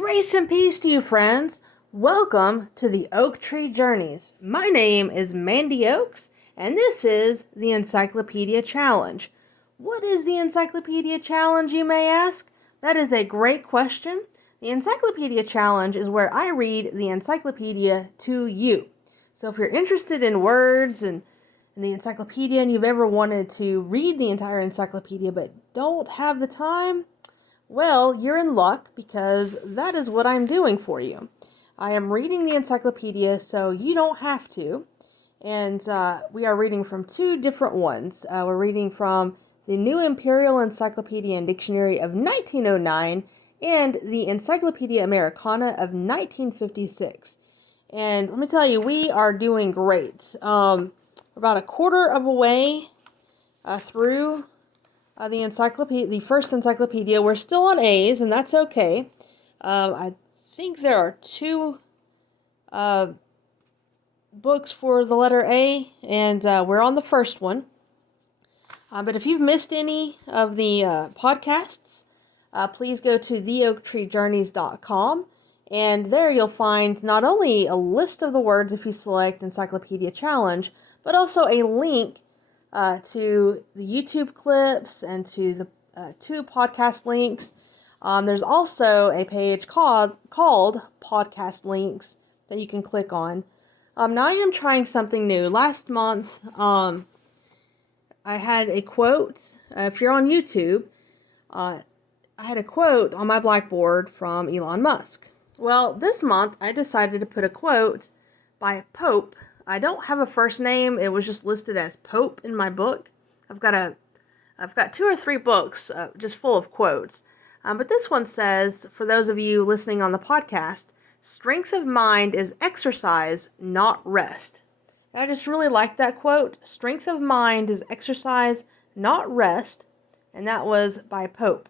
Grace and peace to you, friends. Welcome to the Oak Tree Journeys. My name is Mandy Oaks, and this is the Encyclopedia Challenge. What is the Encyclopedia Challenge, you may ask? That is a great question. The Encyclopedia Challenge is where I read the encyclopedia to you. So if you're interested in words and the encyclopedia and you've ever wanted to read the entire encyclopedia but don't have the time, well, you're in luck because that is what I'm doing for you. I am reading the encyclopedia so you don't have to. And we are reading from two different ones. We're reading from the New Imperial Encyclopedia and Dictionary of 1909 and the Encyclopedia Americana of 1956. And let me tell you, we are doing great. About a quarter of a way through the encyclopedia, the first encyclopedia. We're still on A's, and that's okay. I think there are two books for the letter A, and we're on the first one. But if you've missed any of the podcasts, please go to theoaktreejourneys.com, and there you'll find not only a list of the words if you select Encyclopedia Challenge, but also a link to the YouTube clips and to the two podcast links. There's also a page called Podcast Links that you can click on. Now I am trying something new. Last month, I had a quote. If you're on YouTube, I had a quote on my blackboard from Elon Musk. Well, this month I decided to put a quote by Pope. I don't have a first name. It was just listed as Pope in my book. I've got 2 or 3 books just full of quotes. But this one says, for those of you listening on the podcast, strength of mind is exercise, not rest. And I just really like that quote. Strength of mind is exercise, not rest. And that was by Pope.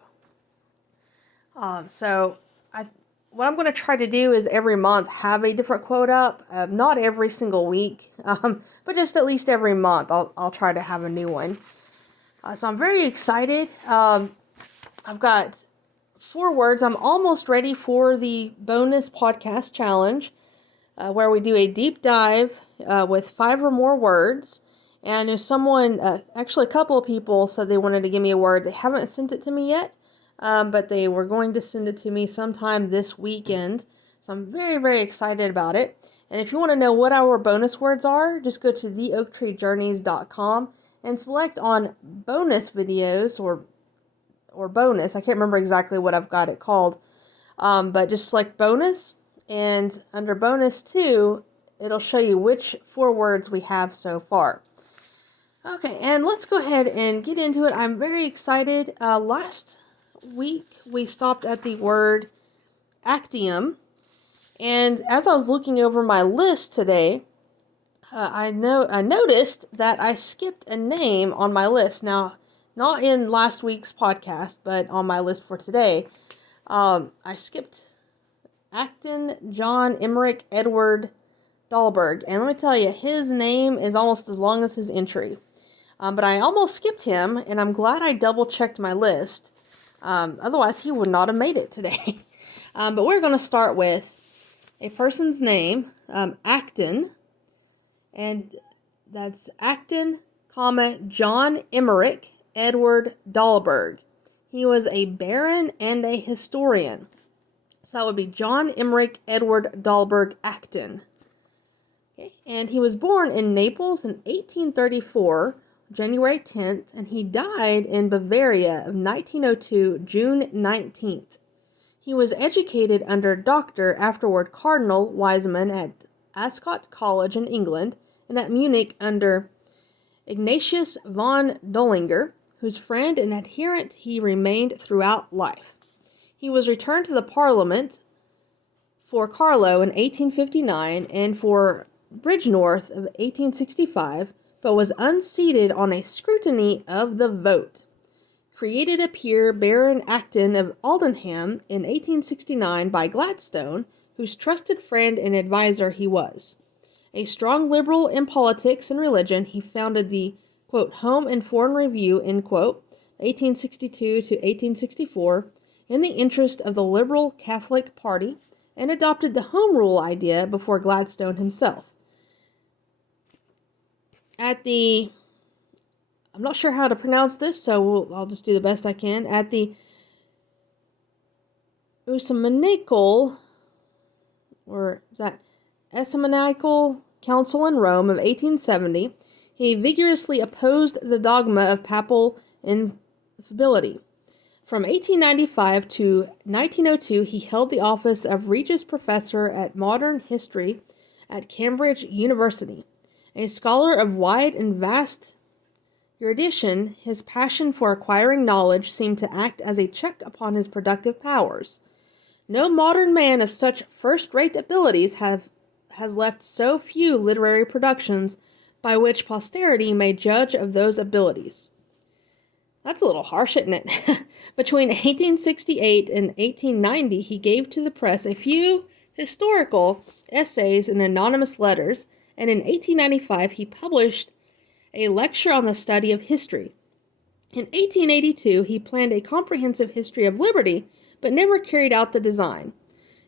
What I'm going to try to do is every month have a different quote up. Not every single week, but just at least every month I'll try to have a new one. So I'm very excited. I've got 4 words. I'm almost ready for the bonus podcast challenge where we do a deep dive with 5 or more words. And if someone, actually a couple of people said they wanted to give me a word. They haven't sent it to me yet. But they were going to send it to me sometime this weekend. So I'm very, very excited about it. And if you want to know what our bonus words are, just go to theoaktreejourneys.com and select on bonus videos or bonus. I can't remember exactly what I've got it called. But just select bonus. And under bonus 2, it'll show you which 4 words we have so far. Okay, and let's go ahead and get into it. I'm very excited. Last week we stopped at the word actium, and as I was looking over my list today, I noticed that I skipped a name on my list. Now, not in last week's podcast, but on my list for today, I skipped Acton John Emerick Edward DALBERG, and let me tell you, his name is almost as long as his entry, but I almost skipped him, and I'm glad I double checked my list. Otherwise, he would not have made it today. But we're going to start with a person's name, Acton, and that's Acton, John Emerick Edward DALBERG. He was a baron and a historian. So that would be John Emerick Edward DALBERG Acton. Okay. And he was born in Naples in 1834, January 10th, and he died in Bavaria of 1902, June 19th. He was educated under Dr. afterward Cardinal Wiseman at Ascot College in England, and at Munich under Ignatius von Dollinger, whose friend and adherent he remained throughout life. He was returned to the Parliament for Carlow in 1859 and for Bridgenorth of 1865, but was unseated on a scrutiny of the vote. Created a peer, Baron Acton of Aldenham in 1869 by Gladstone, whose trusted friend and adviser he was. A strong liberal in politics and religion, he founded the, quote, Home and Foreign Review, end quote, 1862 to 1864, in the interest of the Liberal Catholic Party and adopted the Home Rule idea before Gladstone himself. I'm not sure how to pronounce this, so I'll just do the best I can. At the Ecumenical Council in Rome of 1870, he vigorously opposed the dogma of papal infallibility. From 1895 to 1902, he held the office of Regius Professor at Modern History at Cambridge University. A scholar of wide and vast erudition, his passion for acquiring knowledge seemed to act as a check upon his productive powers. No modern man of such first-rate abilities has left so few literary productions by which posterity may judge of those abilities. That's a little harsh, isn't it? Between 1868 and 1890, he gave to the press a few historical essays and anonymous letters, and in 1895 he published a lecture on the study of history. In 1882, he planned a comprehensive history of liberty, but never carried out the design.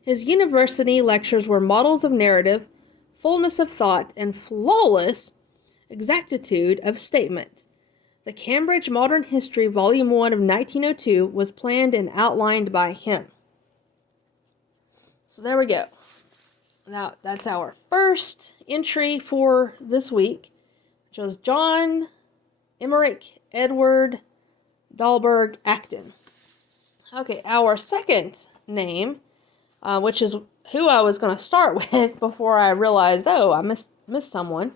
His university lectures were models of narrative, fullness of thought, and flawless exactitude of statement. The Cambridge Modern History, Volume 1 of 1902, was planned and outlined by him. So there we go. Now, that's our first entry for this week, which was John Emmerich Edward DALBERG Acton. Okay, our second name, which is who I was going to start with before I realized, I missed someone,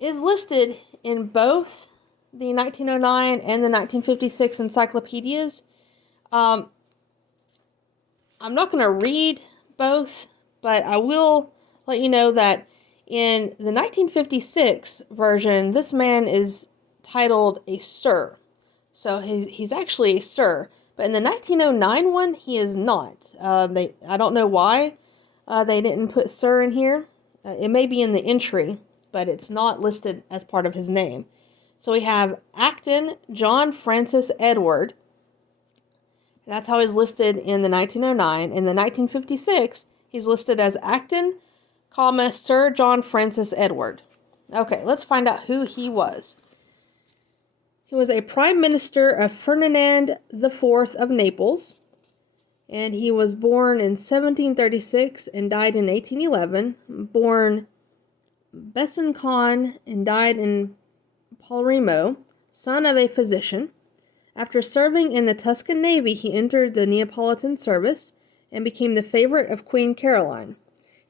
is listed in both the 1909 and the 1956 encyclopedias. I'm not going to read both, but I will let you know that in the 1956 version, this man is titled a Sir. So he's actually a Sir. But in the 1909 one, he is not. I don't know why they didn't put Sir in here. It may be in the entry, but it's not listed as part of his name. So we have Acton John Francis Edward. That's how he's listed in the 1909. In the 1956, he's listed as Acton, Sir John Francis Edward. Okay, let's find out who he was. He was a prime minister of Ferdinand IV of Naples, and he was born in 1736 and died in 1811. Born Besancon and died in Palermo, son of a physician. After serving in the Tuscan Navy, he entered the Neapolitan service and became the favorite of Queen Caroline.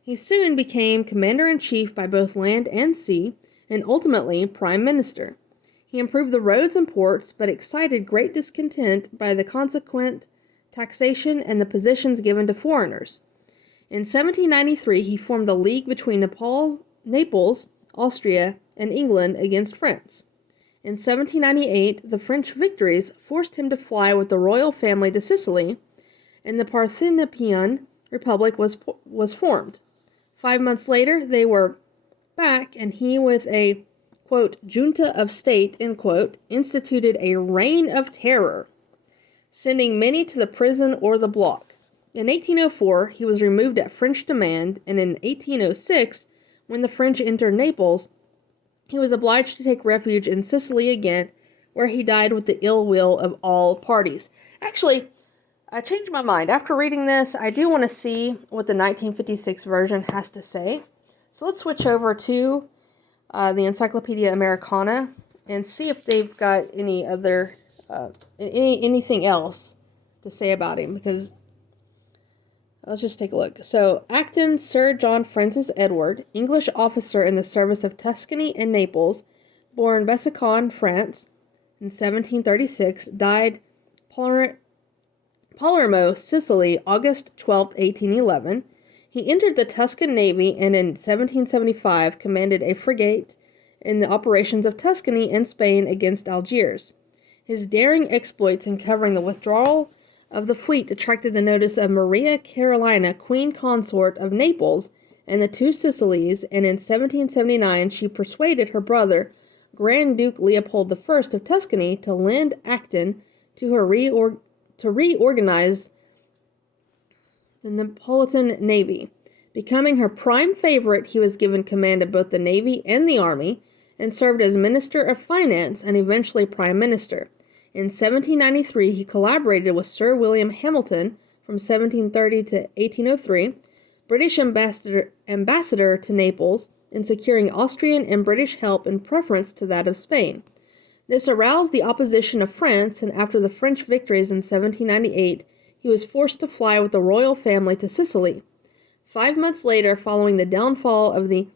He soon became commander-in-chief by both land and sea, and ultimately prime minister. He improved the roads and ports, but excited great discontent by the consequent taxation and the positions given to foreigners. In 1793, he formed a league between Naples, Austria, and England against France. In 1798, the French victories forced him to fly with the royal family to Sicily, and the Parthenopean Republic was formed. 5 months later, they were back, and he, with a, quote, junta of state, end quote, instituted a reign of terror, sending many to the prison or the block. In 1804, he was removed at French demand, and in 1806, when the French entered Naples, he was obliged to take refuge in Sicily again, where he died with the ill will of all parties. Actually, I changed my mind. After reading this, I do want to see what the 1956 version has to say. So let's switch over to the Encyclopedia Americana and see if they've got any other anything else to say about him, because let's just take a look. So, Acton Sir John Francis Edward, English officer in the service of Tuscany and Naples, born Besancon, France, in 1736, died Palermo, Sicily, August 12, 1811. He entered the Tuscan Navy and in 1775 commanded a frigate in the operations of Tuscany and Spain against Algiers. His daring exploits in covering the withdrawal of the fleet attracted the notice of Maria Carolina, Queen Consort of Naples and the two Sicilies, and in 1779 she persuaded her brother, Grand Duke Leopold I of Tuscany, to lend Acton to her to reorganize the Neapolitan Navy. Becoming her prime favorite, he was given command of both the Navy and the Army, and served as Minister of Finance and eventually Prime Minister. In 1793, he collaborated with Sir William Hamilton from 1730 to 1803, British ambassador to Naples, in securing Austrian and British help in preference to that of Spain. This aroused the opposition of France, and after the French victories in 1798, he was forced to fly with the royal family to Sicily. 5 months later, following the downfall of the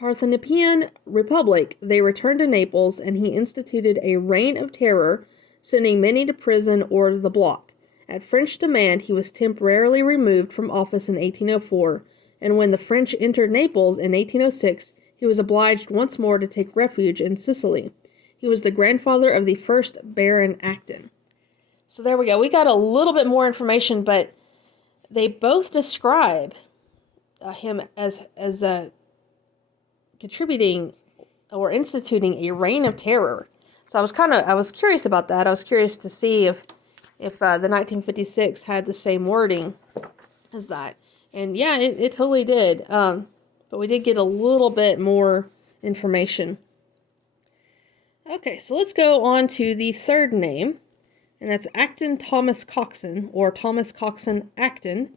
Parthenopean Republic, they returned to Naples, and he instituted a reign of terror, sending many to prison or the block. At French demand, he was temporarily removed from office in 1804, and when the French entered Naples in 1806, he was obliged once more to take refuge in Sicily. He was the grandfather of the first Baron Acton. So there we go. We got a little bit more information, but they both describe him as contributing or instituting a reign of terror. So I was curious about that. I was curious to see if the 1956 had the same wording as that. And yeah, it totally did. But we did get a little bit more information. Okay, so let's go on to the third name, and that's Acton Thomas Coxon, or Thomas Coxon Acton,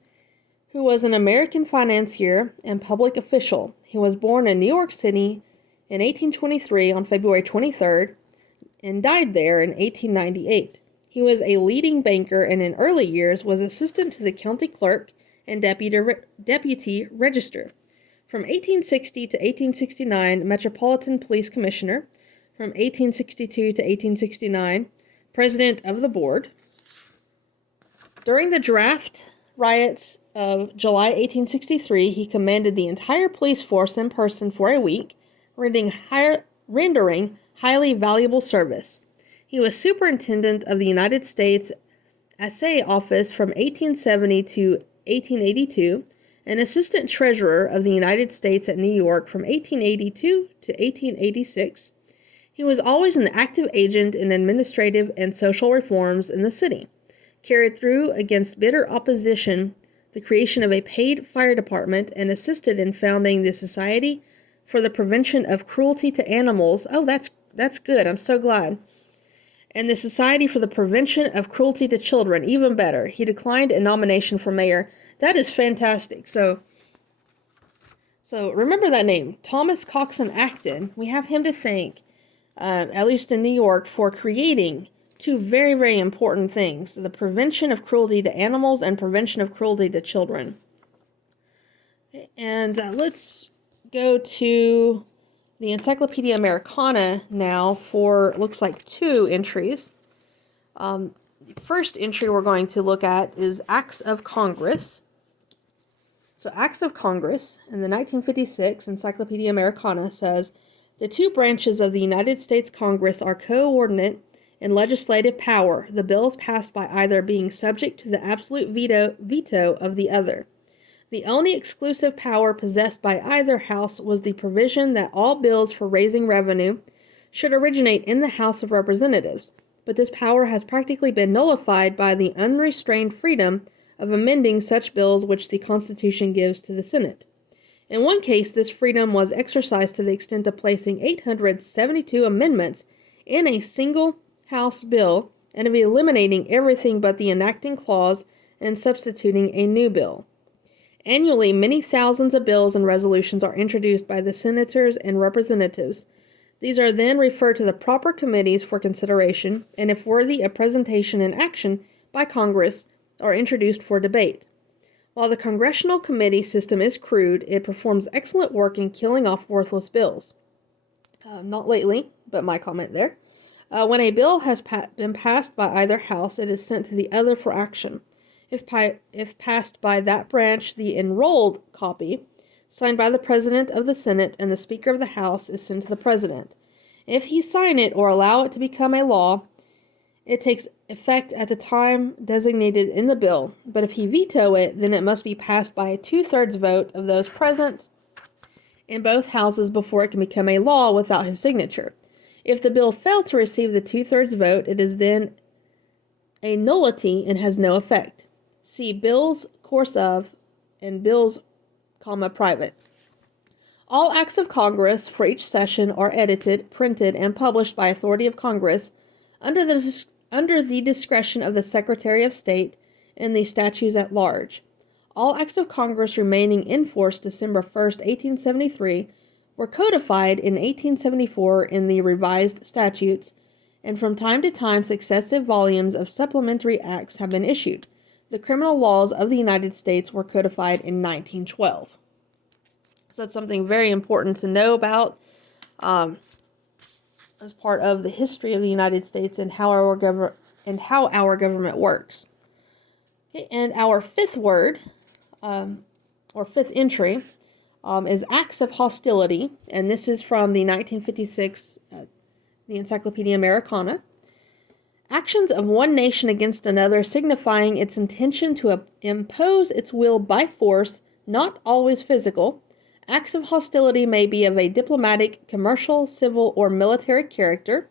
who was an American financier and public official. He was born in New York City in 1823 on February 23rd and died there in 1898. He was a leading banker and in early years was assistant to the county clerk and deputy register. From 1860 to 1869, Metropolitan Police Commissioner. From 1862 to 1869, President of the Board. During the draft riots of July 1863, he commanded the entire police force in person for a week, rendering highly valuable service. He was superintendent of the United States Assay Office from 1870 to 1882, and assistant treasurer of the United States at New York from 1882 to 1886. He was always an active agent in administrative and social reforms in the city, carried through against bitter opposition the creation of a paid fire department, and assisted in founding the Society for the Prevention of Cruelty to Animals. Oh, that's good. I'm so glad. And the Society for the Prevention of Cruelty to Children, even better. He declined a nomination for mayor. That is fantastic. So remember that name, Thomas Coxon Acton. We have him to thank, at least in New York, for creating two very, very important things: the prevention of cruelty to animals and prevention of cruelty to children. And let's go to the Encyclopedia Americana now for, looks like, 2 entries. The first entry we're going to look at is Acts of Congress. So Acts of Congress in the 1956 Encyclopedia Americana says, the 2 branches of the United States Congress are coordinate in legislative power, the bills passed by either being subject to the absolute veto of the other. The only exclusive power possessed by either house was the provision that all bills for raising revenue should originate in the House of Representatives, but this power has practically been nullified by the unrestrained freedom of amending such bills which the Constitution gives to the Senate. In one case, this freedom was exercised to the extent of placing 872 amendments in a single House bill and of eliminating everything but the enacting clause and substituting a new bill. Annually, many thousands of bills and resolutions are introduced by the senators and representatives. These are then referred to the proper committees for consideration, and if worthy of presentation and action by Congress, are introduced for debate. While the congressional committee system is crude, it performs excellent work in killing off worthless bills. Not lately, but my comment there. When a bill has been passed by either house, it is sent to the other for action. If passed by that branch, the enrolled copy, signed by the President of the Senate and the Speaker of the House, is sent to the President. If he sign it or allow it to become a law, it takes effect at the time designated in the bill, but if he veto it, then it must be passed by a 2/3 vote of those present in both houses before it can become a law without his signature. If the bill failed to receive the 2/3 vote, it is then a nullity and has no effect. See bills, course of, and bills, private. All acts of Congress for each session are edited, printed, and published by authority of Congress under the discretion of the Secretary of State and the statutes at large. All acts of Congress remaining in force December 1st, 1873, were codified in 1874 in the revised statutes, and from time to time successive volumes of supplementary acts have been issued. The criminal laws of the United States were codified in 1912. So that's something very important to know about as part of the history of the United States and how our government works. Okay, and our fifth word, or fifth entry, is acts of hostility, and this is from the 1956 the Encyclopedia Americana. Actions of one nation against another signifying its intention to impose its will by force, not always physical. Acts of hostility may be of a diplomatic, commercial, civil, or military character.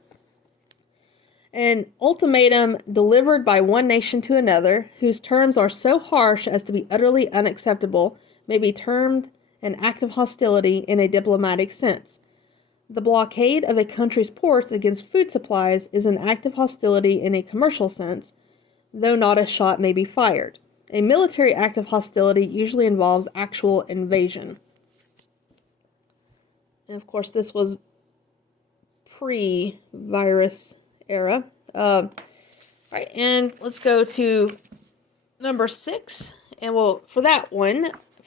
An ultimatum delivered by one nation to another, whose terms are so harsh as to be utterly unacceptable, may be termed an act of hostility in a diplomatic sense. The blockade of a country's ports against food supplies is an act of hostility in a commercial sense, though not a shot may be fired. A military act of hostility usually involves actual invasion. And of course, this was pre-virus era. Right, and let's go to number 6, and for that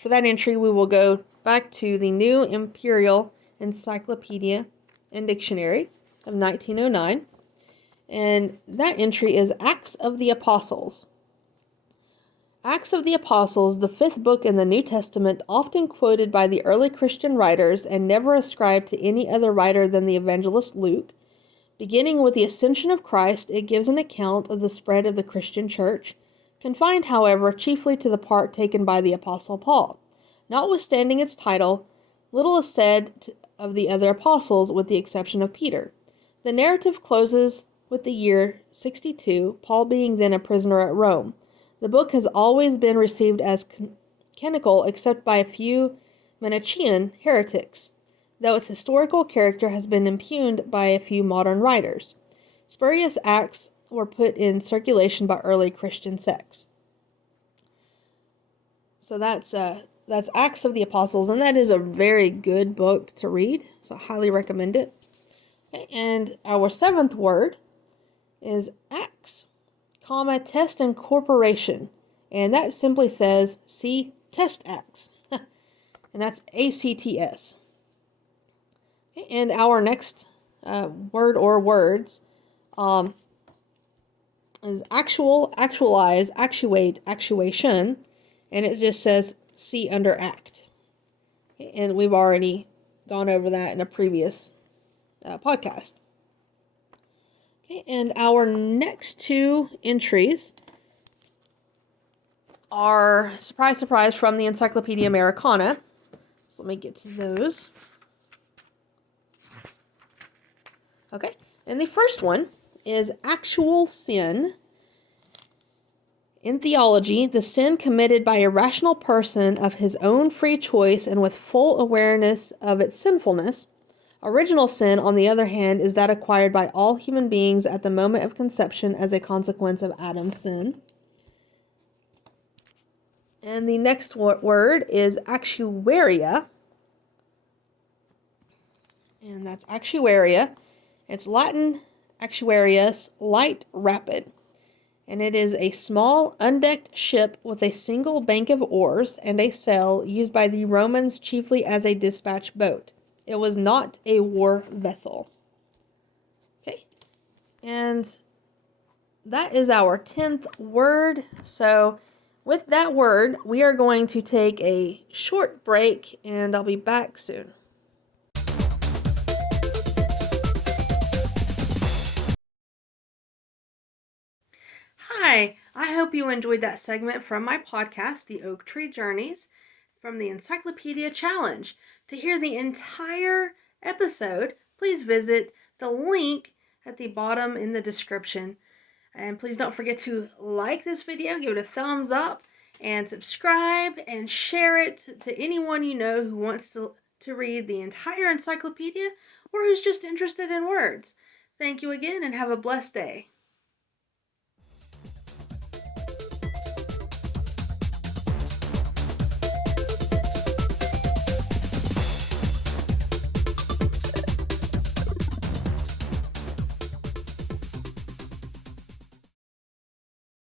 entry, we will go back to the New Imperial Encyclopedia and Dictionary of 1909, and that entry is Acts of the Apostles. Acts of the Apostles, the 5th book in the New Testament, often quoted by the early Christian writers and never ascribed to any other writer than the evangelist Luke. Beginning with the ascension of Christ, it gives an account of the spread of the Christian church, confined, however, chiefly to the part taken by the Apostle Paul. Notwithstanding its title, little is said of the other apostles, with the exception of Peter. The narrative closes with the year 62, Paul being then a prisoner at Rome. The book has always been received as canonical except by a few Manichaean heretics, though its historical character has been impugned by a few modern writers. Spurious acts were put in circulation by early Christian sects. So that's Acts of the Apostles, and that is a very good book to read, so I highly recommend it. Okay, and our 7th word is acts, test and corporation, and that simply says, see test acts, and that's ACTS. Okay, and our next word or words is actual, actualize, actuate, actuation, and it just says see under act. Okay, and we've already gone over that in a previous podcast. Okay, and our next 2 entries are, surprise, surprise, from the Encyclopedia Americana. So let me get to those. Okay, and the first one is actual sin. In theology, the sin committed by a rational person of his own free choice and with full awareness of its sinfulness. Original sin, on the other hand, is that acquired by all human beings at the moment of conception as a consequence of Adam's sin. And the next word is actuaria. And that's actuaria. It's Latin actuarius, light, rapid. And it is a small, undecked ship with a single bank of oars and a sail used by the Romans chiefly as a dispatch boat. It was not a war vessel. Okay, and that is our 10th word. So with that word, we are going to take a short break, and I'll be back soon. Hi, I hope you enjoyed that segment from my podcast, The Oak Tree Journeys, from the Encyclopedia Challenge. To hear the entire episode, please visit the link at the bottom in the description. And please don't forget to like this video, give it a thumbs up, and subscribe and share it to anyone you know who wants to read the entire encyclopedia or who's just interested in words. Thank you again and have a blessed day.